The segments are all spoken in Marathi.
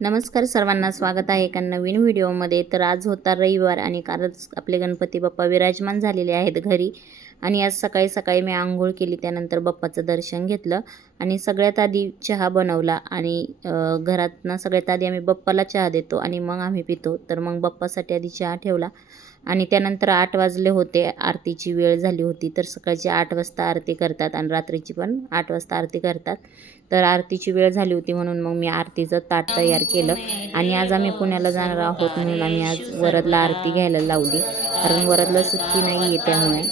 नमस्कार सर्वांना स्वागत आहे एका नवीन व्हिडिओमध्ये. तर आज होता रविवार आणि कालच आपले गणपती बाप्पा विराजमान झालेले आहेत घरी. आणि आज सकाळी सकाळी मी आंघोळ केली त्यानंतर बाप्पाचं दर्शन घेतलं आणि सगळ्यात आधी चहा बनवला आणि घरातनं घरात सगळ्यात आधी आम्ही बाप्पाला चहा देतो आणि मग आम्ही पितो. तर मग बाप्पासाठी आधी चहा ठेवला. आणि त्यानंतर आठ वाजले होते. आरतीची वेळ झाली होती. तर सकाळची आठ वाजता आरती करतात आणि रात्रीची पण आठ वाजता आरती करतात. तर आरतीची वेळ झाली होती म्हणून मग मी आरतीचं ताट तयार केलं. आणि आज आम्ही पुण्याला जाणार आहोत म्हणून आम्ही आज वरदला आरती घ्यायला लावली. कारण वरदला सुट्टी नाही आहे त्यामुळे.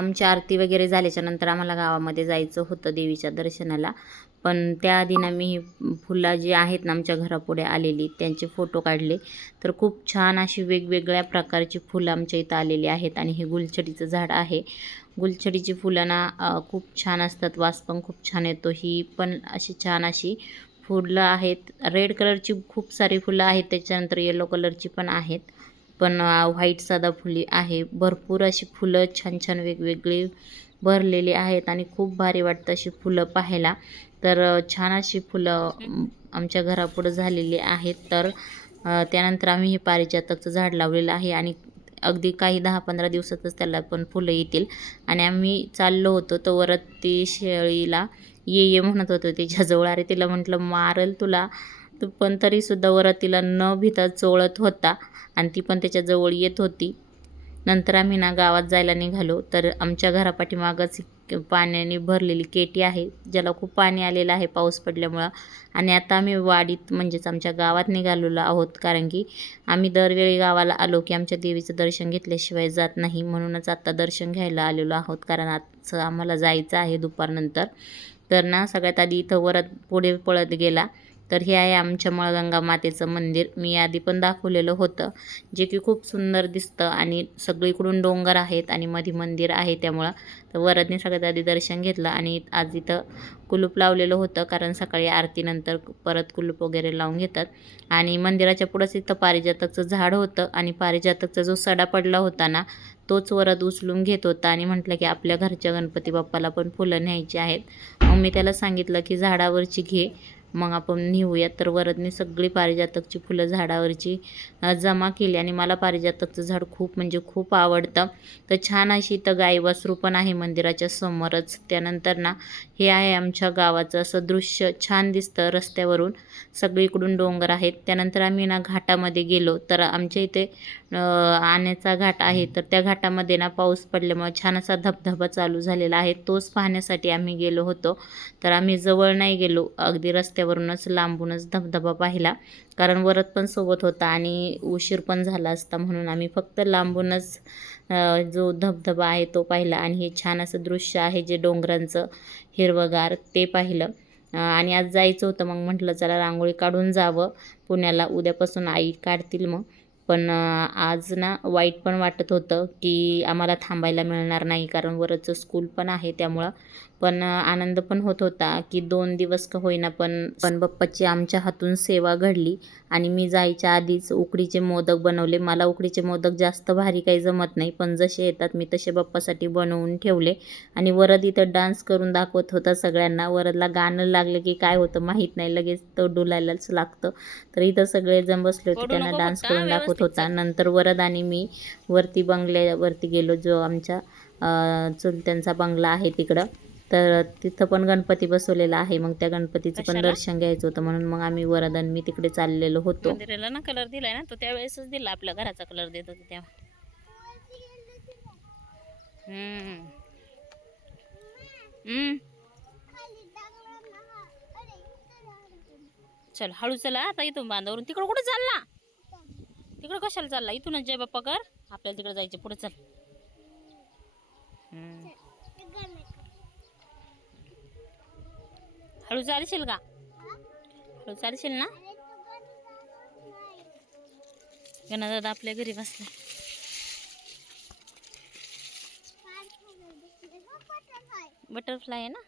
आमची आरती वगैरे झाल्याच्यानंतर आम्हाला गावामध्ये जायचं होतं देवीच्या दर्शनाला. पण त्याआधी ना मी फुलं जी आहेत ना आमच्या घरापुढे आलेली त्यांचे फोटो काढले. तर खूप छान अशी वेगवेगळ्या प्रकारची फुलं आमच्या इथं आलेली आहेत आणि हे गुलछडीचं झाड आहे. गुलछडीची फुलं ना खूप छान असतात वास पण खूप छान येतो. ही पण अशी छान अशी फुलं आहेत. रेड कलरची खूप सारी फुलं आहेत त्याच्यानंतर येलो कलरची पण आहेत. पण व्हाईट सदाफुली आहे. भरपूर अशी फुलं छान छान वेगवेगळी भरलेली आहेत आणि खूप भारी वाटतं अशी फुलं पाहायला. तर छान अशी फुलं आमच्या घरापुढं झालेली आहेत. तर त्यानंतर आम्ही हे पारिजातकचं झाड लावलेलं आहे आणि अगदी काही दहा पंधरा दिवसातच त्याला पण फुलं येतील. आणि आम्ही चाललो होतो तो वरत ती शेळीला ये ये म्हणत होतो. तिच्याजवळ अरे तिला म्हटलं मारल तुला. पण तरीसुद्धा वरातीला तिला न भिता चोळत होता आणि ती पण त्याच्याजवळ येत होती. नंतर आम्ही ना गावात जायला निघालो. तर आमच्या घरापाठीमागच पाण्याने भरलेली केटी आहे. ज्याला खूप पाणी आलेलं आहे पाऊस पडल्यामुळं. आणि आता आम्ही वाडीत म्हणजेच आमच्या गावात निघालेलो आहोत. कारण की आम्ही दरवेळी गावाला आलो की आमच्या देवीचं दर्शन घेतल्याशिवाय जात नाही. म्हणूनच आता दर्शन घ्यायला आलेलो आहोत. कारण आजचं आम्हाला जायचं आहे दुपारनंतर. तर ना सगळ्यात आधी इथं वरत पुढे पळत गेला. तर हे आहे आमच्या मळगंगा मातेचं मंदिर. मी आधी पण दाखवलेलं होतं जे की खूप सुंदर दिसतं आणि सगळीकडून डोंगर आहेत आणि मध्ये मंदिर आहे त्यामुळं. तर वरदने सगळ्यात आधी दर्शन घेतलं आणि आज इथं कुलूप लावलेलं होतं कारण सकाळी आरतीनंतर परत कुलूप वगैरे लावून घेतात. आणि मंदिराच्या पुढंच इथं पारिजातकचं झाड होतं आणि पारिजातकचा जो सडा पडला होता ना तोच वरद उचलून घेत होता आणि म्हटलं की आपल्या घरच्या गणपती बाप्पाला पण फुलं न्यायची आहेत. मग मी त्याला सांगितलं की झाडावरची घे मग आपण नेऊयात तर वरदने सगळी पारिजातकची फुलं झाडावरची जमा केली आणि मला पारिजातकचं झाड खूप म्हणजे खूप आवडतं. तर छान अशी इथं गाई वासरू पण आहे मंदिराच्या समोरच. त्यानंतर ना हे आहे आमच्या गावाचं असं दृश्य. छान दिसतं रस्त्यावरून. सगळीकडून डोंगर आहेत. त्यानंतर आम्ही ना घाटामध्ये गेलो. तर आमच्या इथे आण्याचा घाट आहे. तर त्या घाटामध्ये ना पाऊस पडल्यामुळे छान असा धबधबा चालू झालेला आहे. तोच पाहण्यासाठी आम्ही गेलो होतो. तर आम्ही जवळ नाही गेलो. अगदी रस्त्यावरूनच लांबूनच धबधबा पाहिला. कारण वरत पण सोबत होता आणि उशीर पण झाला असता म्हणून आम्ही फक्त लांबूनच जो धबधबा आहे तो पाहिला. आणि हे छान असं दृश्य आहे जे डोंगरांचं हिरवंगार ते पाहिलं. आणि आज जायचं होतं. मग म्हटलं चला रांगोळी काढून जावं. पुण्याला उद्यापासून आई काढतील मग. पण आज ना वाईट पण वाटत होतं की आम्हाला थांबायला मिळणार नाही. कारण वरचं स्कूल पण आहे त्यामुळं पण आनंद पण होत होता की दोन दिवस का होईना पण पण बाप्पाची आमच्या हातून सेवा घडली आणि मी जायच्या आधीच उकडीचे मोदक बनवले. मला उकडीचे मोदक जास्त भारी काही जमत नाही पण जसे येतात मी तसे बाप्पासाठी बनवून ठेवले. आणि वरद इथं डान्स करून दाखवत होता सगळ्यांना. वरदला गाणं लागलं की काय होतं माहीत नाही लगेच तो डुलायलाच लागतं. तर इथं सगळेजण बसले होते त्यांना डान्स करून दाखवत होता. नंतर वरद आणि मी वरती बंगल्यावरती गेलो जो आमच्या चुलत्यांचा बंगला आहे तिकडं. तर तिथं पण गणपती बसवलेला आहे. मग त्या गणपतीचं पण? दर्शन घ्यायचं होतं. म्हणून मग आम्ही वरद आणि मी तिकडे चाललेलो होतो. मंदिराला ना कलर दिलाय ना तो त्यावेळेसच दिला. आपल्या घराचा कलर देत होते तेव्हा. हम्म. हम्म. चल हळू चला. आता इथून बांधावरून. तिकडं कुठं चालला? तिकडं कशाला चालला? इथूनच जय बाप्पा कर. आपल्याला तिकडे जायचे पुढे चल. हळू चालशील का? हळू चालशील ना? गणादादा आपल्या घरी बसला. बटरफ्लाय आहे ना.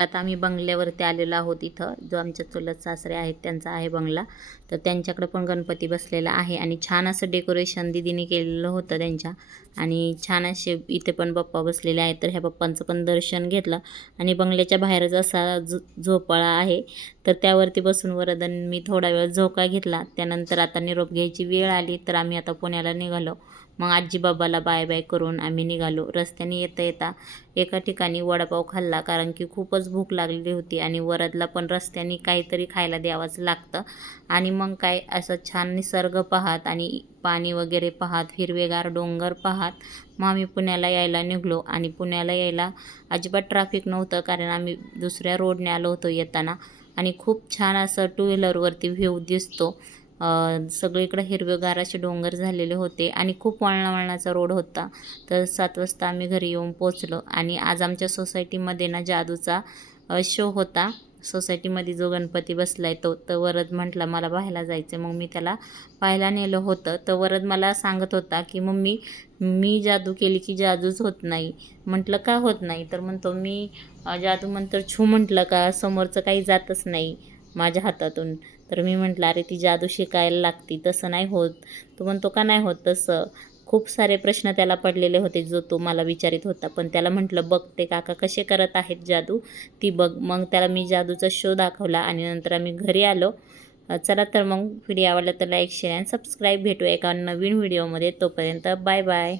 आता आम्ही बंगल्यावरती आलेलो आहोत इथं. जो आमच्या चुलत सासरे आहेत त्यांचा आहे बंगला. तर त्यांच्याकडे पण गणपती बसलेला आहे आणि छान असं डेकोरेशन दिदीने केलेलं होतं त्यांच्या. आणि छान असे इथे पण बाप्पा बसलेले आहेत. तर ह्या बाप्पांचं पण दर्शन घेतलं. आणि बंगल्याच्या बाहेरच असा झो झोपाळा आहे. तर त्यावरती बसून वरदन मी थोडा वेळ झोका घेतला. त्यानंतर आता निरोप घ्यायची वेळ आली. तर आम्ही आता पुण्याला निघालो. मग आजी बाबाला बाय बाय करून आम्ही निघालो. रस्त्याने येता येता एका ठिकाणी वडापाव खाल्ला कारण की खूपच भूक लागलेली होती आणि वरदला पण रस्त्याने काहीतरी खायला द्यावंच लागतं. आणि मग काय असं छान निसर्ग पाहत आणि पाणी वगैरे पाहत हिरवेगार डोंगर पाहत. मग आम्ही पुण्याला यायला निघलो आणि पुण्याला यायला अजिबात ट्रॅफिक नव्हतं कारण आम्ही दुसऱ्या रोडने आलो होतो येताना. आणि खूप छान असं टू व्हीलरवरती व्ह्यू दिसतो. सगळीकडे हिरवेगार असे डोंगर झालेले होते आणि खूप वळणा वळणाचा रोड होता. तर सात वाजता आम्ही घरी येऊन पोचलो आणि आज आमच्या सोसायटीमध्ये ना जादूचा शो होता. सोसायटीमध्ये जो गणपती बसला आहे तो तर वरद म्हटला मला पाहायला जायचं मग मी त्याला पाहायला नेलं होतं. तर वरद मला सांगत होता की मम्मी मी जादू केली की जादूच होत नाही. म्हटलं का होत नाही? तर म्हणतो मी जादू मंत्र छू म्हटलं का समोरचं काही जातच नाही. माझ्या हातातून. तर मी म्हटलं अरे ती जादू शिकायला लागती. तसं नाही होत. तो म्हणतो का नाही होत तसं? खूप सारे प्रश्न त्याला पडलेले होते जो तो मला विचारित होता. पण त्याला म्हटलं बघ ते काका कसे करत आहेत जादू? ती बघ. मग त्याला मी जादूचा शो दाखवला आणि नंतर आम्ही घरी आलो. चला तर मग व्हिडिओ आवडला तर लाईक शेअर आणि सबस्क्राईब भेटू एका नवीन व्हिडिओमध्ये. तोपर्यंत बाय बाय.